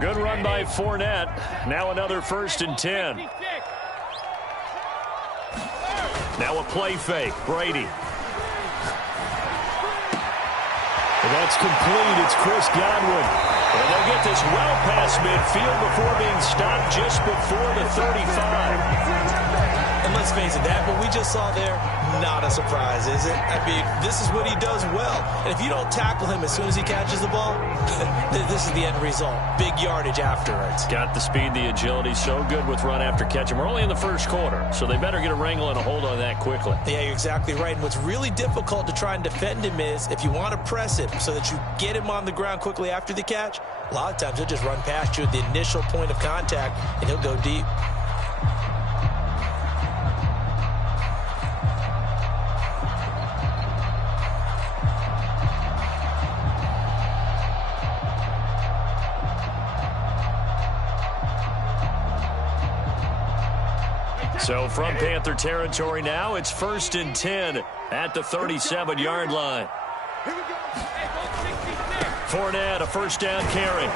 Good run by Fournette. Now another 1st and 10. Now a play fake. Brady. That's complete. It's Chris Godwin. And they'll get this well past midfield before being stopped just before the 35. And let's face it, that what we just saw there, not a surprise, is it? I mean, this is what he does well. And if you don't tackle him as soon as he catches the ball, this is the end result. Big yardage afterwards. Got the speed, the agility, so good with run after catch. And we're only in the first quarter, so they better get a wrangle and a hold on that quickly. Yeah, you're exactly right. And what's really difficult to try and defend him is if you want to press it so that you get him on the ground quickly after the catch, a lot of times he'll just run past you at the initial point of contact, and he'll go deep. So from Panther territory now, it's 1st and 10 at the 37-yard line. Fournette, a 1st down carry.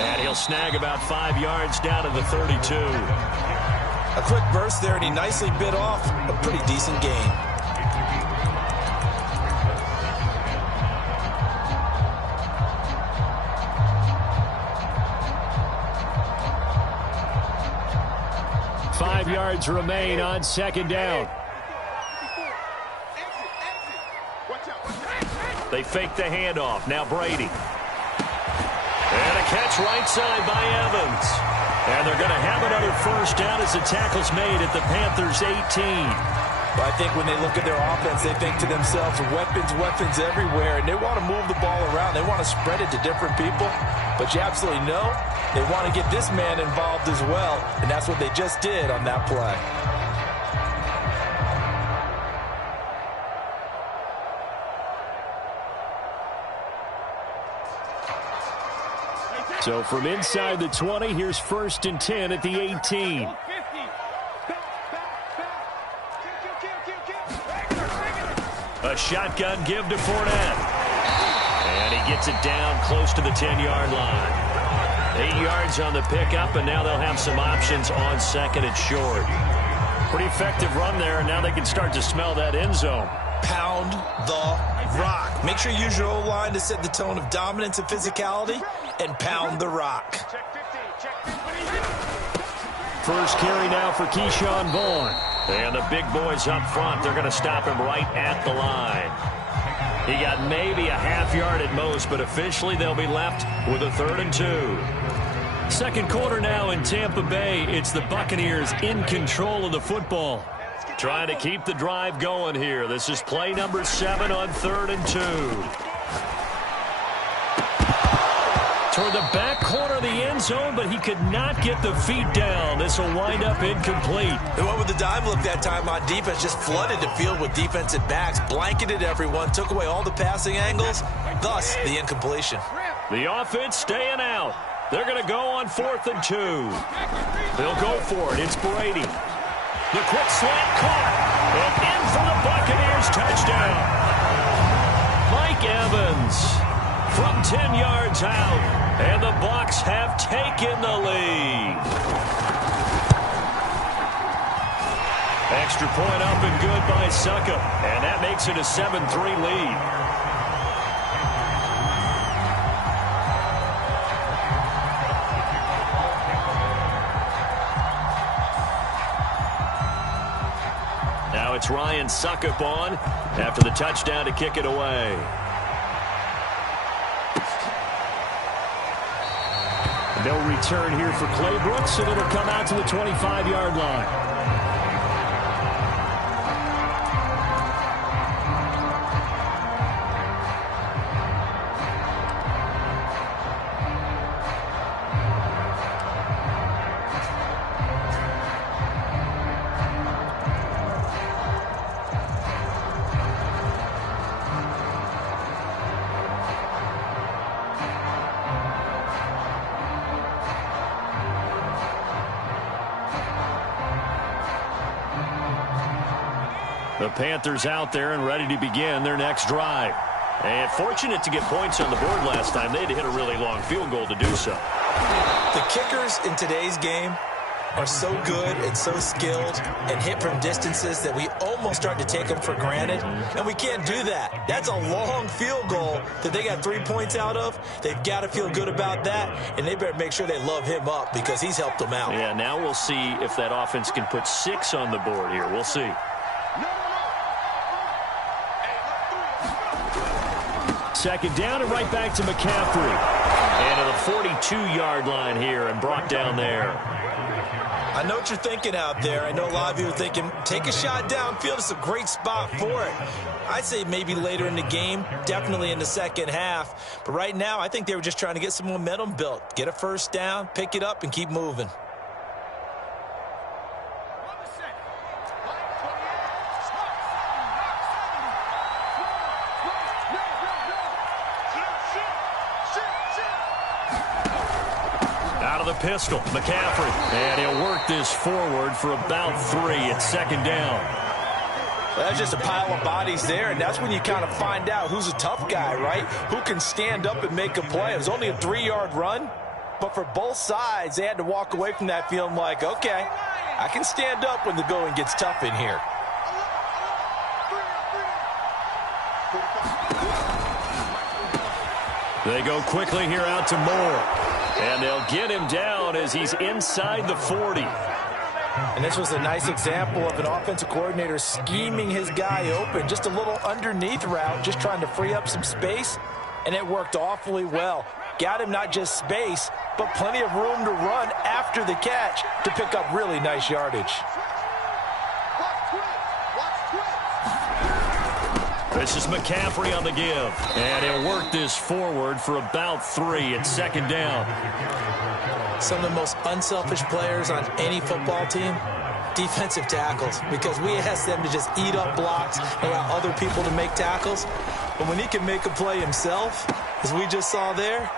And he'll snag about 5 yards down to the 32. A quick burst there, and he nicely bit off a pretty decent gain. Yards remain on 2nd down. They fake the handoff. Now Brady. And a catch right side by Evans. And they're going to have another 1st down as the tackle's made at the Panthers' 18. But I think when they look at their offense, they think to themselves, weapons everywhere, and they want to move the ball around. They want to spread it to different people. But you absolutely know they want to get this man involved as well, and that's what they just did on that play. So from inside the 20, here's 1st and 10 at the 18. A shotgun give to Fournette. And he gets it down close to the 10-yard line. 8 yards on the pickup, and now they'll have some options on 2nd and short. Pretty effective run there, and now they can start to smell that end zone. Pound the rock. Make sure you use your O-line to set the tone of dominance and physicality, and pound the rock. First carry now for Keyshawn Vaughn. And the big boys up front, they're going to stop him right at the line. He got maybe a half yard at most, but officially they'll be left with a 3rd and 2. 2nd quarter now in Tampa Bay. It's the Buccaneers in control of the football. Trying to keep the drive going here. This is play number 7 on 3rd and 2. Toward the back corner of the end zone, but he could not get the feet down. This will wind up incomplete. And what with the dive look that time on defense, just flooded the field with defensive backs, blanketed everyone, took away all the passing angles, thus the incompletion. The offense staying out. They're going to go on 4th and 2. They'll go for it. It's Brady. The quick slant caught. And in for the Buccaneers touchdown. Mike Evans from 10 yards out. And the Bucs have taken the lead. Extra point up and good by Suckup. And that makes it a 7-3 lead. Now it's Ryan Suckup on after the touchdown to kick it away. They'll return here for Clay Brooks, and it'll come out to the 25-yard line. The Panthers out there and ready to begin their next drive. And fortunate to get points on the board last time. They had to hit a really long field goal to do so. The kickers in today's game are so good and so skilled and hit from distances that we almost start to take them for granted, and we can't do that. That's a long field goal that they got 3 points out of. They've got to feel good about that, and they better make sure they love him up because he's helped them out. Yeah, now we'll see if that offense can put 6 on the board here. We'll see. Second down and right back to McCaffrey. And to the 42-yard line here and brought down there. I know what you're thinking out there. I know a lot of you are thinking, take a shot downfield. It's a great spot for it. I'd say maybe later in the game, definitely in the second half. But right now, I think they were just trying to get some momentum built. Get a first down, pick it up, and keep moving. The pistol, McCaffrey, and he'll work this forward for about 3 at second down. Well, that's just a pile of bodies there, and that's when you kind of find out who's a tough guy, right? Who can stand up and make a play. It was only a 3-yard run, but for both sides, they had to walk away from that feeling like, okay, I can stand up when the going gets tough in here. They go quickly here out to Moore. And they'll get him down as he's inside the 40. And this was a nice example of an offensive coordinator scheming his guy open. Just a little underneath route, just trying to free up some space. And it worked awfully well. Got him not just space, but plenty of room to run after the catch to pick up really nice yardage. This is McCaffrey on the give. And he'll work this forward for about 3 at second down. Some of the most unselfish players on any football team, defensive tackles, because we ask them to just eat up blocks and allow other people to make tackles. But when he can make a play himself, as we just saw there,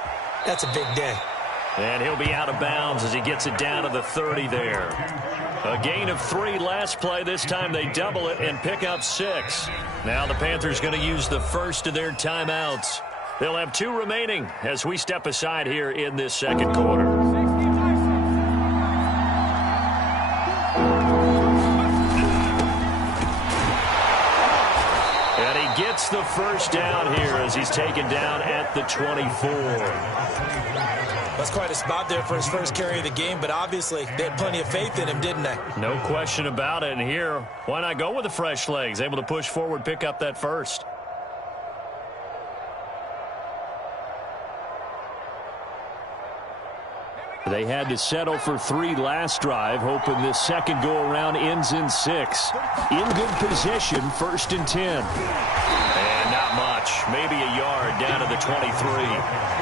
that's a big day. And he'll be out of bounds as he gets it down to the 30 there. A gain of 3 last play. This time they double it and pick up 6. Now the Panthers going to use the first of their timeouts. They'll have 2 remaining as we step aside here in this second quarter. And he gets the first down here as he's taken down at the 24. That's quite a spot there for his first carry of the game, but obviously they had plenty of faith in him, didn't they? No question about it. And here, why not go with the fresh legs? Able to push forward, pick up that first. They had to settle for 3 last drive, hoping this second go-around ends in 6. In good position, 1st and 10. And not much. Maybe a yard down to the 23.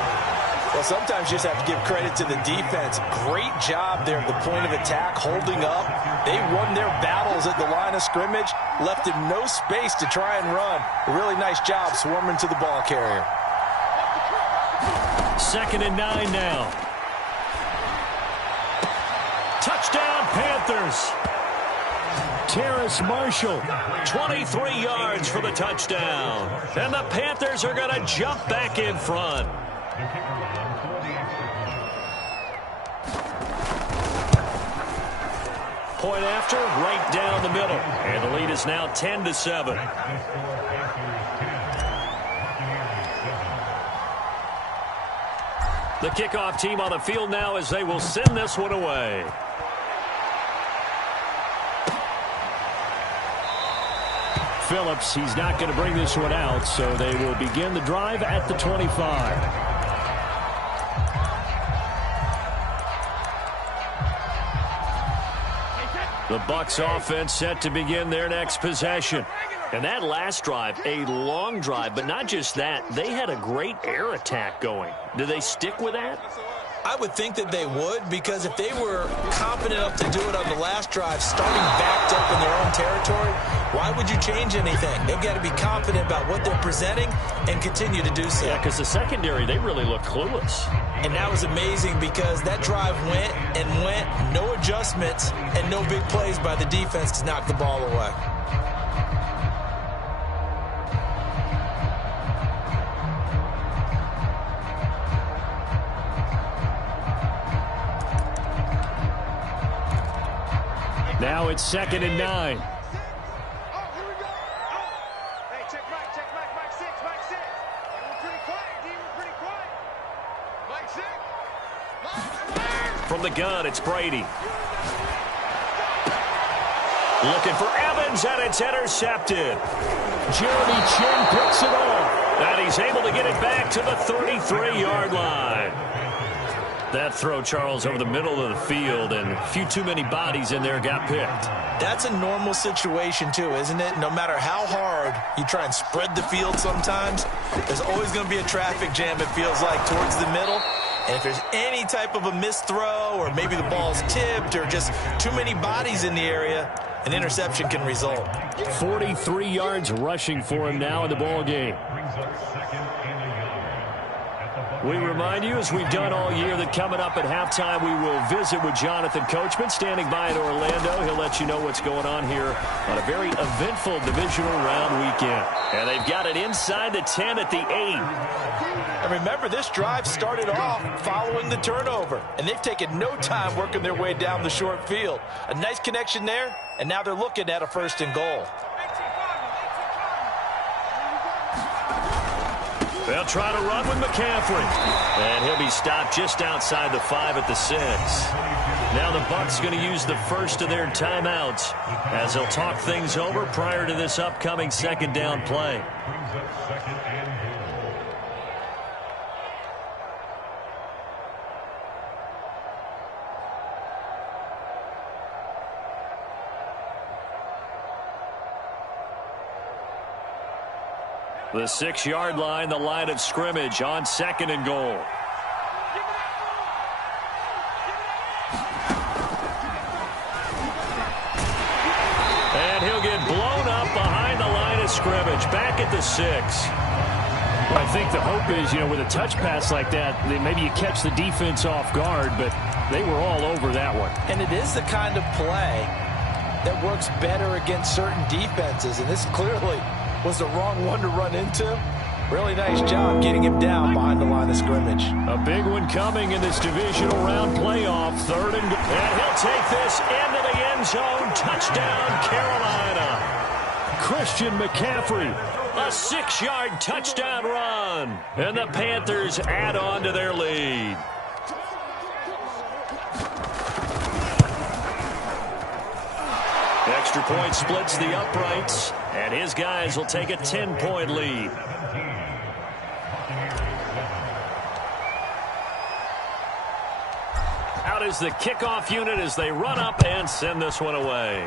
Well, sometimes you just have to give credit to the defense. Great job there at the point of attack, holding up. They won their battles at the line of scrimmage, left him no space to try and run. A really nice job swarming to the ball carrier. 2nd and 9 now. Touchdown, Panthers. Terrace Marshall, 23 yards for the touchdown. And the Panthers are going to jump back in front. Point after, right down the middle. And the lead is now 10-7. The kickoff team on the field now as they will send this one away. Phillips, he's not going to bring this one out, so they will begin the drive at the 25. The Bucs offense set to begin their next possession. And that last drive, a long drive, but not just that, they had a great air attack going. Do they stick with that? I would think that they would, because if they were confident enough to do it on the last drive, starting backed up in their own territory, why would you change anything? They've got to be confident about what they're presenting and continue to do so. Yeah, because the secondary, they really look clueless. And that was amazing because that drive went and went, no adjustments, and no big plays by the defense to knock the ball away. Now it's 2nd and 9. From the gun, it's Brady. Looking for Evans, and it's intercepted. Jeremy Chin picks it off, and he's able to get it back to the 33-yard line. That throw, Charles, over the middle of the field, and a few too many bodies in there got picked. That's a normal situation, too, isn't it? No matter how hard you try and spread the field sometimes, there's always going to be a traffic jam, it feels like, towards the middle. And if there's any type of a missed throw, or maybe the ball's tipped, or just too many bodies in the area, an interception can result. 43 yards rushing for him now in the ball game. We remind you, as we've done all year, that coming up at halftime, we will visit with Jonathan Coachman, standing by in Orlando. He'll let you know what's going on here on a very eventful divisional round weekend. And they've got it inside the 10 at the 8. And remember, this drive started off following the turnover, and they've taken no time working their way down the short field. A nice connection there, and now they're looking at a 1st and goal. They'll try to run with McCaffrey. And he'll be stopped just outside the 5 at the 6. Now the Bucs going to use the first of their timeouts as they'll talk things over prior to this upcoming 2nd down play. The 6-yard line, the line of scrimmage on 2nd and goal. And he'll get blown up behind the line of scrimmage, back at the 6. Well, I think the hope is, with a touch pass like that, maybe you catch the defense off guard, but they were all over that one. And it is the kind of play that works better against certain defenses, and this clearly was the wrong one to run into. Really nice job getting him down behind the line of scrimmage. A big one coming in this divisional round playoff. 3rd and goal. And he'll take this into the end zone. Touchdown, Carolina. Christian McCaffrey. A 6-yard touchdown run. And the Panthers add on to their lead. Extra point splits the uprights, and his guys will take a 10-point lead. Out is the kickoff unit as they run up and send this one away.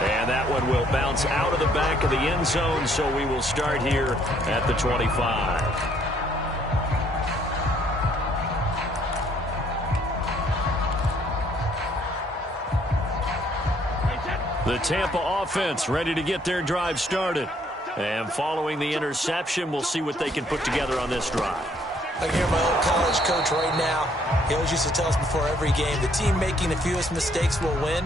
And that one will bounce out of the back of the end zone, so we will start here at the 25. The Tampa offense ready to get their drive started. And following the interception, we'll see what they can put together on this drive. I can hear my old college coach right now. He always used to tell us before every game, the team making the fewest mistakes will win.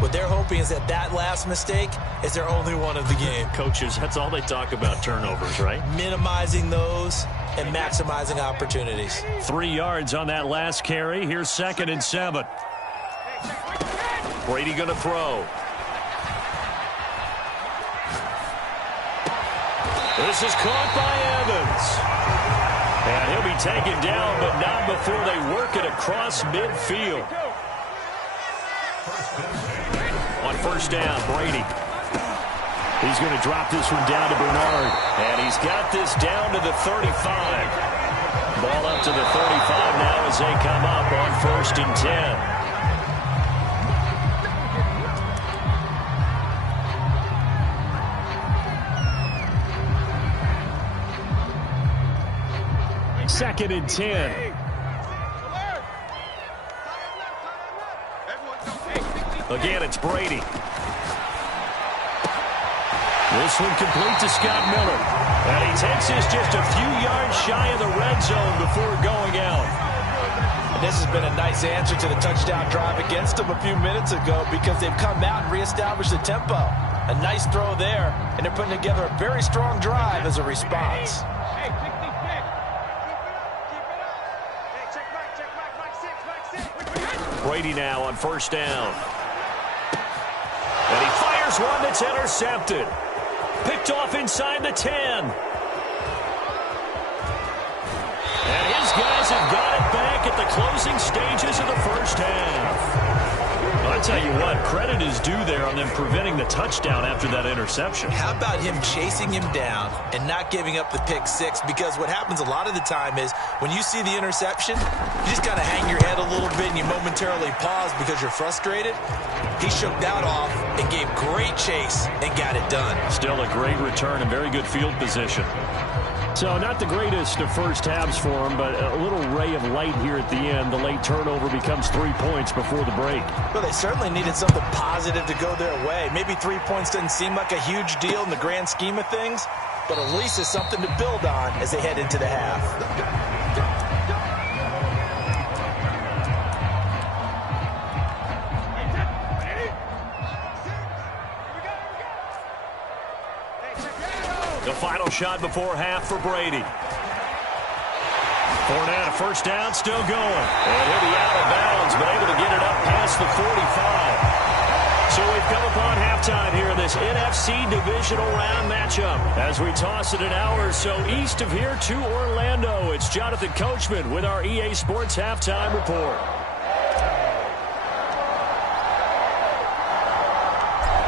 What they're hoping is that last mistake is their only one of the game. Coaches, that's all they talk about, turnovers, right? Minimizing those and maximizing opportunities. 3 yards on that last carry. Here's 2nd and 7. Brady going to throw. This is caught by Evans. And he'll be taken down, but not before they work it across midfield. On 1st down, Brady. He's going to drop this one down to Bernard. And he's got this down to the 35. Ball up to the 35 now as they come up on 1st and 10. Second and 10. Again, it's Brady. This one complete to Scott Miller. And he takes this just a few yards shy of the red zone before going out. And this has been a nice answer to the touchdown drive against them a few minutes ago because they've come out and reestablished the tempo. A nice throw there, and they're putting together a very strong drive as a response. Brady now on first down. And he fires one that's intercepted. Picked off inside the 10. And his guys have got it back at the closing stages of the first half. I'll tell you what, credit is due there on them preventing the touchdown after that interception. How about him chasing him down and not giving up the pick six? Because what happens a lot of the time is when you see the interception, you just kind of hang your head a little bit and you momentarily pause because you're frustrated. He shook that off and gave great chase and got it done. Still a great return and very good field position. So not the greatest of first halves for him, but a little ray of light here at the end. The late turnover becomes 3 points before the break. Well, they certainly needed something positive to go their way. Maybe 3 points doesn't seem like a huge deal in the grand scheme of things, but at least it's something to build on as they head into the half. The final shot before half for Brady. Fournette, a first down, still going. And he'll be out of bounds, but able to get it up past the 45. So we've come upon halftime here in this NFC Divisional Round matchup. As we toss it an hour or so east of here to Orlando, it's Jonathan Coachman with our EA Sports Halftime Report.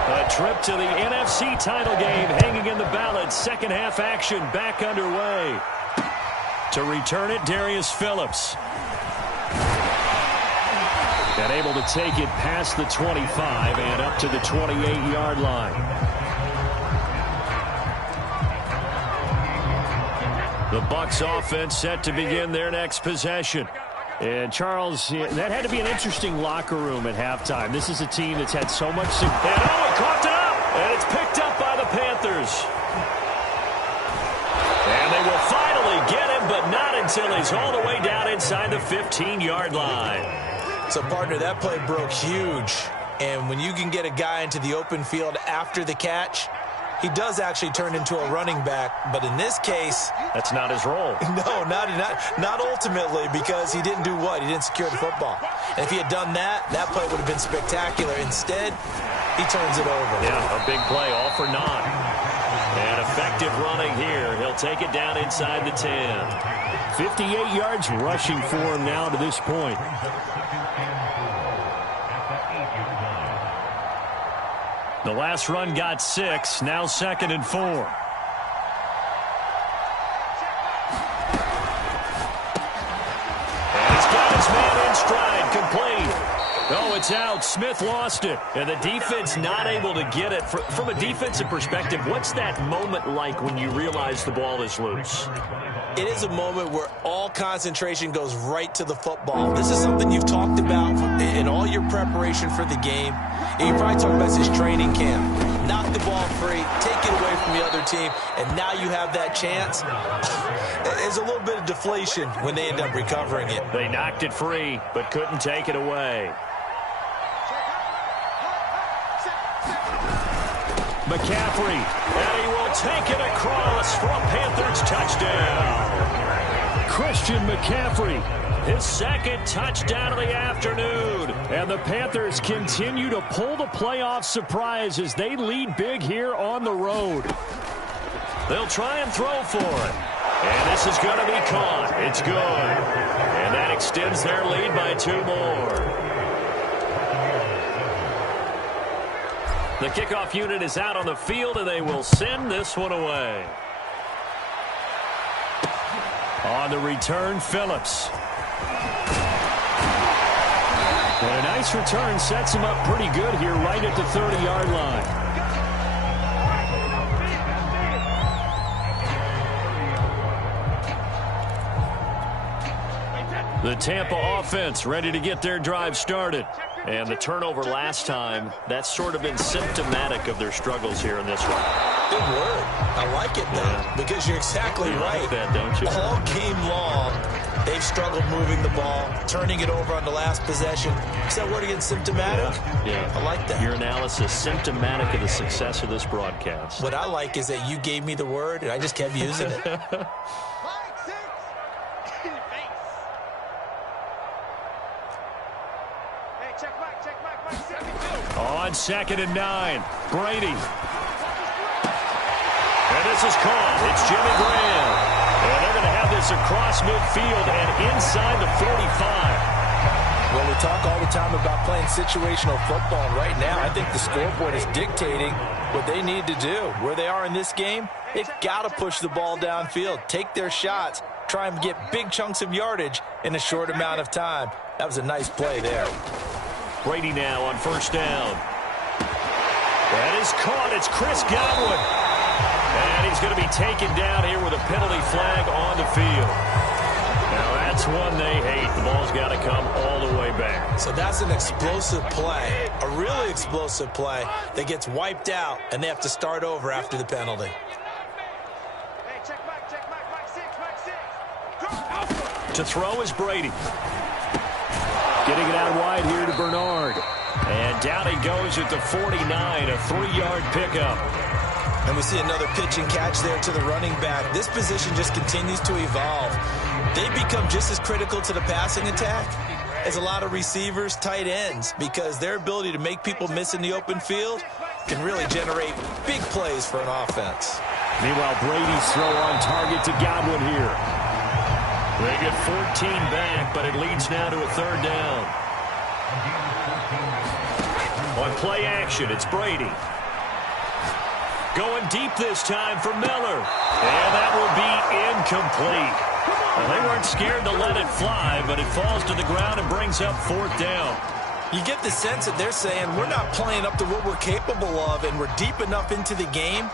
A trip to the NFC title game hanging in the balance. Second half action back underway. To return it, Darius Phillips. And able to take it past the 25 and up to the 28-yard line. The Bucs offense set to begin their next possession. And, Charles, that had to be an interesting locker room at halftime. This is a team that's had so much success. And, it caught it up! And it's picked up by the Panthers. And they will finally get him, but not until he's all the way down inside the 15-yard line. So, partner, that play broke huge. And when you can get a guy into the open field after the catch, he does actually turn into a running back, but in this case... That's not his role. No, not ultimately, because he didn't do what? He didn't secure the football. And if he had done that, that play would have been spectacular. Instead, he turns it over. Yeah, a big play, all for naught. And effective running here. He'll take it down inside the 10. 58 yards rushing for him now to this point. The last run got 6, now 2nd and 4. And he's got his man in stride, complete. Oh, it's out. Smith lost it. And the defense not able to get it. From a defensive perspective, what's that moment like when you realize the ball is loose? It is a moment where all concentration goes right to the football. This is something you've talked about in all your preparation for the game. And you probably talked about this training camp. Knock the ball free, take it away from the other team, and now you have that chance. There's a little bit of deflation when they end up recovering it. They knocked it free, but couldn't take it away. McCaffrey, and he will take it across for a Panthers touchdown. Christian McCaffrey, his second touchdown of the afternoon. And the Panthers continue to pull the playoff surprise as they lead big here on the road. They'll try and throw for it. And this is going to be caught. It's good. And that extends their lead by 2 more. The kickoff unit is out on the field, and they will send this one away. On the return, Phillips. And a nice return sets him up pretty good here right at the 30-yard line. The Tampa offense ready to get their drive started. And the turnover last time, that's sort of been symptomatic of their struggles here in this one. Good word. I like it, though, because you're exactly right. Like that, don't you? All game long, they've struggled moving the ball, turning it over on the last possession. Is that word again, symptomatic? Yeah. I like that. Your analysis, symptomatic of the success of this broadcast. What I like is that you gave me the word, and I just kept using it. On 2nd and 9, Brady. And this is caught. It's Jimmy Graham. And they're going to have this across midfield and inside the 45. Well, we talk all the time about playing situational football, and right now I think the scoreboard is dictating what they need to do. Where they are in this game, they've got to push the ball downfield, take their shots, try and get big chunks of yardage in a short amount of time. That was a nice play there. Brady now on 1st down. That is caught. It's Chris Godwin. And he's going to be taken down here with a penalty flag on the field. Now that's one they hate. The ball's got to come all the way back. So that's an explosive play, a really explosive play that gets wiped out, and they have to start over after the penalty. To throw is Brady. Getting it out wide here to Bernard. And down he goes at the 49, a 3-yard pickup. And we see another pitch and catch there to the running back. This position just continues to evolve. They become just as critical to the passing attack as a lot of receivers, tight ends, because their ability to make people miss in the open field can really generate big plays for an offense. Meanwhile, Brady's throw on target to Godwin here. They get 14 back, but it leads now to a 3rd down. On play action, it's Brady. Going deep this time for Miller. And that will be incomplete. Well, they weren't scared to let it fly, but it falls to the ground and brings up 4th down. You get the sense that they're saying we're not playing up to what we're capable of, and we're deep enough into the game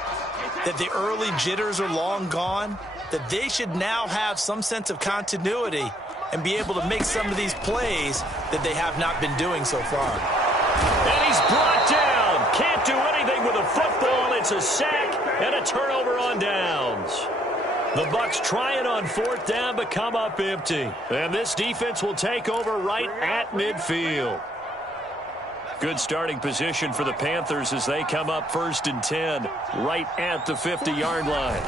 that the early jitters are long gone, that they should now have some sense of continuity and be able to make some of these plays that they have not been doing so far. And he's brought down. Can't do anything with a football. It's a sack and a turnover on downs. The Bucs try it on 4th down, but come up empty. And this defense will take over right at midfield. Good starting position for the Panthers as they come up 1st and 10, right at the 50-yard line.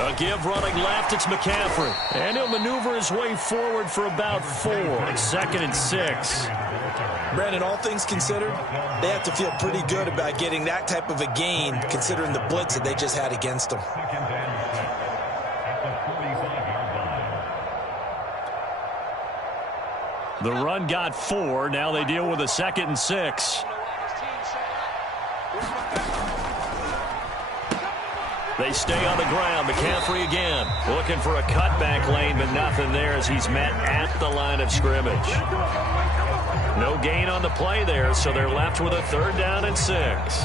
A give running left, it's McCaffrey. And he'll maneuver his way forward for about 4. 2nd and 6. Brandon, all things considered, they have to feel pretty good about getting that type of a gain, considering the blitz that they just had against them. The run got 4. Now they deal with a 2nd and 6. They stay on the ground. McCaffrey again. Looking for a cutback lane, but nothing there as he's met at the line of scrimmage. No gain on the play there, so they're left with a 3rd down and 6.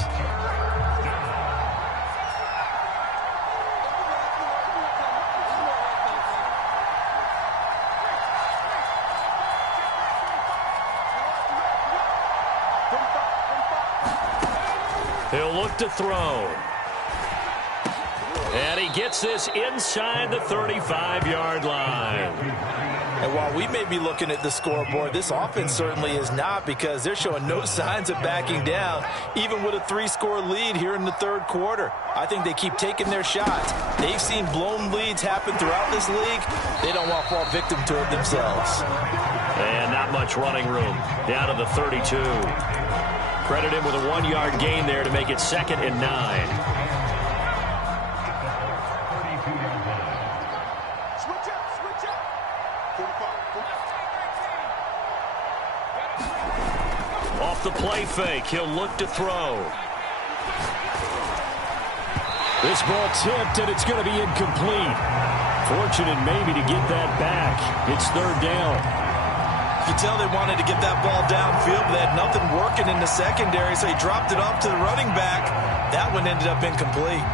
He'll look to throw. And he gets this inside the 35-yard line. And while we may be looking at the scoreboard, this offense certainly is not, because they're showing no signs of backing down, even with a 3-score lead here in the 3rd quarter. I think they keep taking their shots. They've seen blown leads happen throughout this league. They don't want to fall victim to it themselves. And not much running room. Down to the 32. Credit him with a 1-yard gain there to make it 2nd and 9. Off the play fake, he'll look to throw. This ball tipped, and it's going to be incomplete. Fortunate maybe to get that back. It's 3rd down. You can tell they wanted to get that ball downfield, but they had nothing working in the secondary, so he dropped it off to the running back. That one ended up incomplete.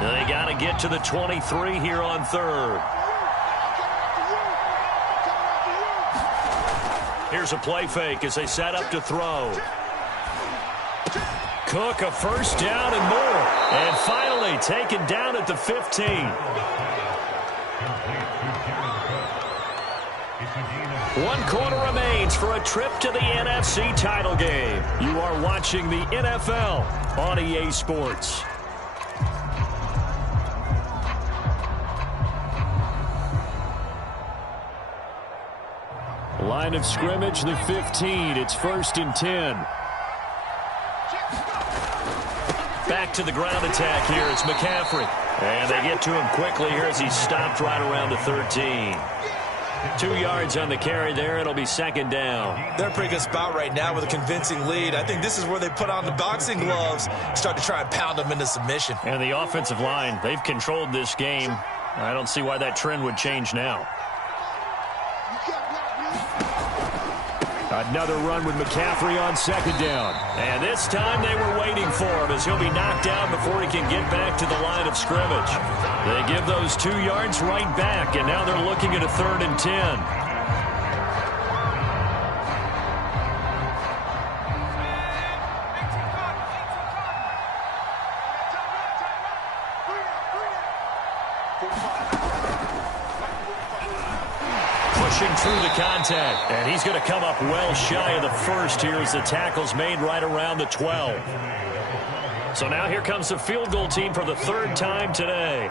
They got to get to the 23 here on 3rd. Here's a play fake as they set up to throw. Cook, a 1st down and more. And finally taken down at the 15. One quarter remains for a trip to the NFC title game. You are watching the NFL on EA Sports. Line of scrimmage, the 15. It's 1st and 10. Back to the ground attack here. It's McCaffrey. And they get to him quickly here as he's stopped right around the 13. 2 yards on the carry there. It'll be 2nd down. They're in a pretty good spot right now with a convincing lead. I think this is where they put on the boxing gloves, start to try and pound them into submission. And the offensive line, they've controlled this game. I don't see why that trend would change now. Another run with McCaffrey on 2nd down. And this time they were waiting for him as he'll be knocked down before he can get back to the line of scrimmage. They give those 2 yards right back, and now they're looking at a 3rd and 10. Pushing through the contact, and he's going to come up well shy of the first here as the tackle's made right around the 12. So now here comes the field goal team for the 3rd time today.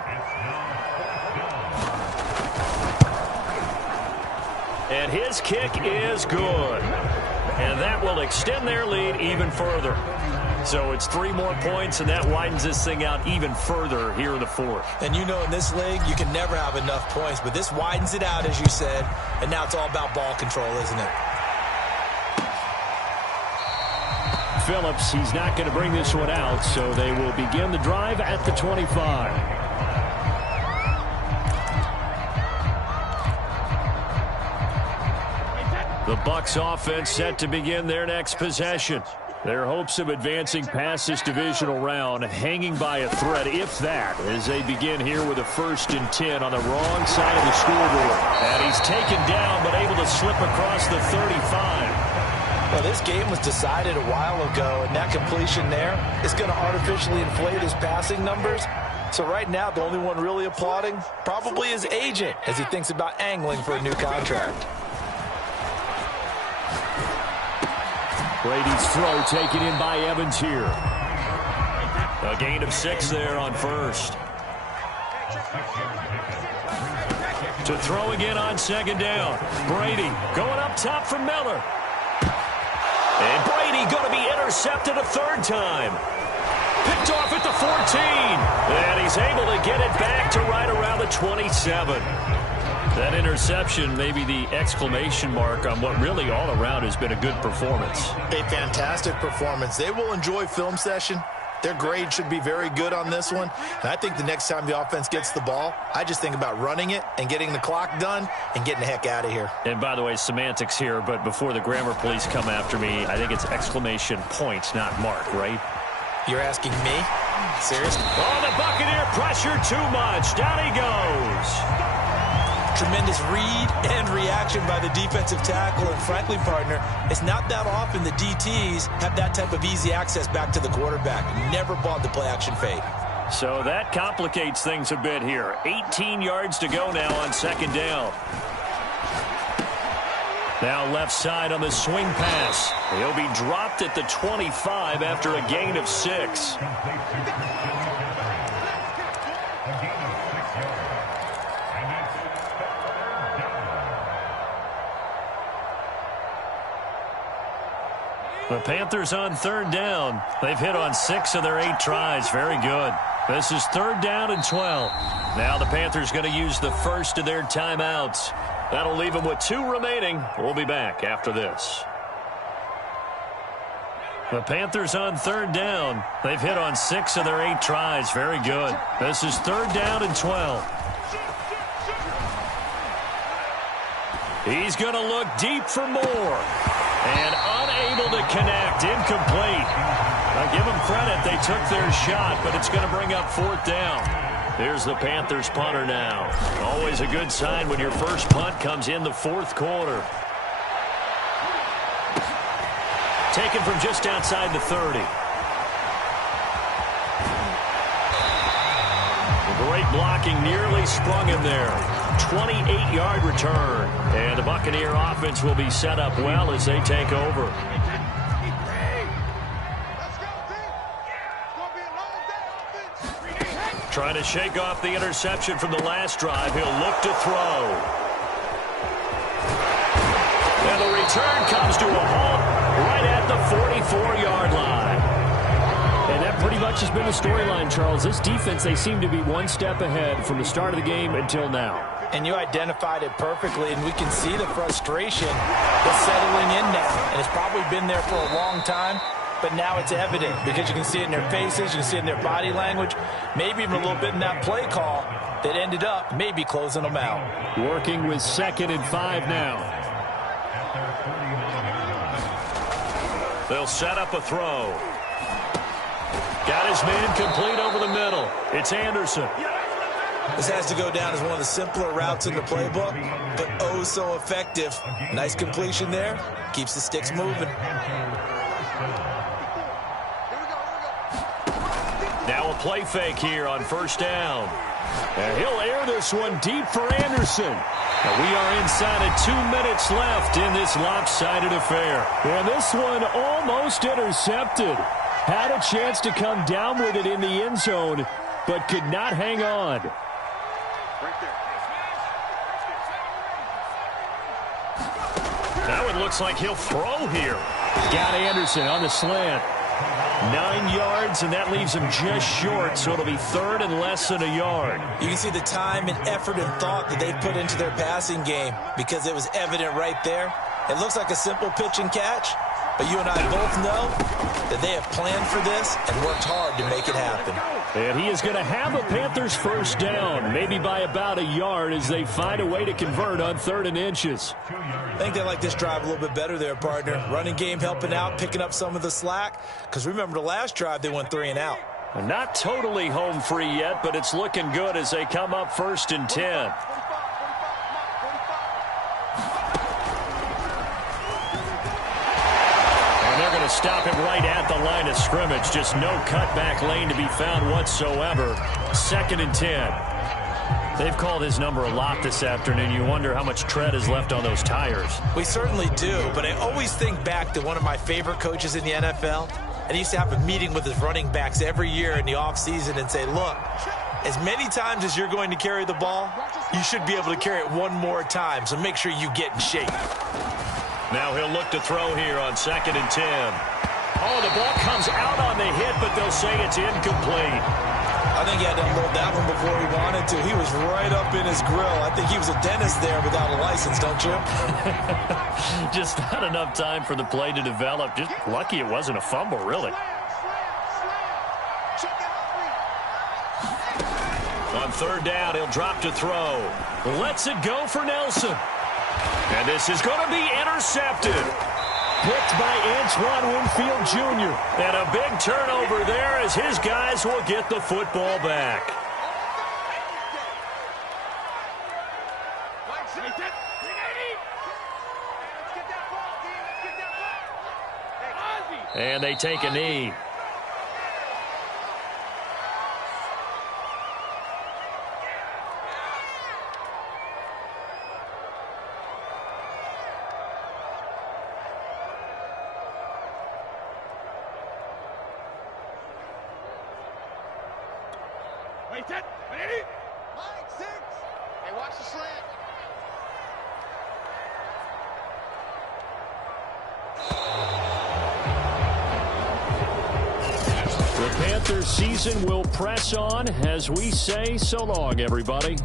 And his kick is good. And that will extend their lead even further. So it's 3 more points, and that widens this thing out even further here in the 4th. And you know in this league, you can never have enough points, but this widens it out, as you said, and now it's all about ball control, isn't it? Phillips, he's not going to bring this one out, so they will begin the drive at the 25. The Bucs offense set to begin their next possession. Their hopes of advancing past this divisional round hanging by a thread, if that, as they begin here with a 1st and 10 on the wrong side of the scoreboard. And he's taken down, but able to slip across the 35. Well, this game was decided a while ago, and that completion there is going to artificially inflate his passing numbers. So right now, the only one really applauding probably his agent as he thinks about angling for a new contract. Brady's throw taken in by Evans here. A gain of 6 there on 1st. To throw again on 2nd down. Brady going up top from Miller. And Brady going to be intercepted a 3rd time. Picked off at the 14. And he's able to get it back to right around the 27. That interception may be the exclamation mark on what really all around has been a good performance. A fantastic performance. They will enjoy film session. Their grade should be very good on this one. And I think the next time the offense gets the ball, I just think about running it and getting the clock done and getting the heck out of here. And by the way, semantics here, but before the grammar police come after me, I think it's exclamation points, not mark, right? You're asking me? Seriously? Oh, the Buccaneer pressure too much. Down he goes. Tremendous read and reaction by the defensive tackle. And frankly, partner, it's not that often the DTs have that type of easy access back to the quarterback. Never bought the play-action fade. So that complicates things a bit here. 18 yards to go now on 2nd down. Now left side on the swing pass. He'll be dropped at the 25 after a gain of 6. The Panthers on 3rd down. They've hit on 6 of their 8 tries. Very good. This is 3rd down and 12. Now the Panthers going to use the first of their timeouts. That'll leave them with 2 remaining. We'll be back after this. The Panthers on 3rd down. They've hit on 6 of their 8 tries. Very good. This is 3rd down and 12. He's going to look deep for more. And unable to connect. Incomplete. I give them credit. They took their shot, but it's going to bring up 4th down. Here's the Panthers punter now. Always a good sign when your first punt comes in the 4th quarter. Taken from just outside the 30. Great blocking, nearly sprung him there. 28-yard return. And the Buccaneer offense will be set up well as they take over. Trying to shake off the interception from the last drive. He'll look to throw. And And the return comes to a halt right at the 44-yard line. And that pretty much has been the storyline, Charles. This defense, they seem to be one step ahead from the start of the game until now. And you identified it perfectly, and we can see the frustration that's settling in now. And it's probably been there for a long time, but now it's evident because you can see it in their faces, you can see it in their body language, maybe even a little bit in that play call that ended up maybe closing them out. Working with 2nd and 5 now. They'll set up a throw. Got his man complete over the middle. It's Anderson. This has to go down as one of the simpler routes in the playbook, but oh so effective. Nice completion there. Keeps the sticks moving. Now a play fake here on 1st down. And he'll air this one deep for Anderson. And we are inside of 2 minutes left in this lopsided affair. And this one almost intercepted. Had a chance to come down with it in the end zone, but could not hang on. That one looks like he'll throw here. Got Anderson on the slant. 9 yards, and that leaves him just short, so it'll be 3rd and less than a yard. You can see the time and effort and thought that they put into their passing game because it was evident right there. It looks like a simple pitch and catch, but you and I both know that they have planned for this and worked hard to make it happen. And he is going to have a Panthers 1st down, maybe by about a yard as they find a way to convert on 3rd and inches. I think they like this drive a little bit better there, partner. Running game helping out, picking up some of the slack. Because remember the last drive, they went 3 and out. Not totally home free yet, but it's looking good as they come up 1st and 10. Stop him right at the line of scrimmage. Just no cutback lane to be found whatsoever. 2nd and 10. They've called his number a lot this afternoon. You wonder how much tread is left on those tires. We certainly do, but I always think back to one of my favorite coaches in the NFL. And he used to have a meeting with his running backs every year in the offseason and say, look, as many times as you're going to carry the ball, you should be able to carry it one more time, so make sure you get in shape. Now he'll look to throw here on 2nd and 10. Oh, the ball comes out on the hit, but they'll say it's incomplete. I think he had to unload that one before he wanted to. He was right up in his grill. I think he was a dentist there without a license, don't you? Just not enough time for the play to develop. Just lucky it wasn't a fumble, really. On 3rd down, he'll drop to throw. Lets it go for Nelson. And this is going to be intercepted. Picked by Antoine Winfield Jr. And a big turnover there as his guys will get the football back. And they take a knee. The Panthers season will press on as we say so long, everybody.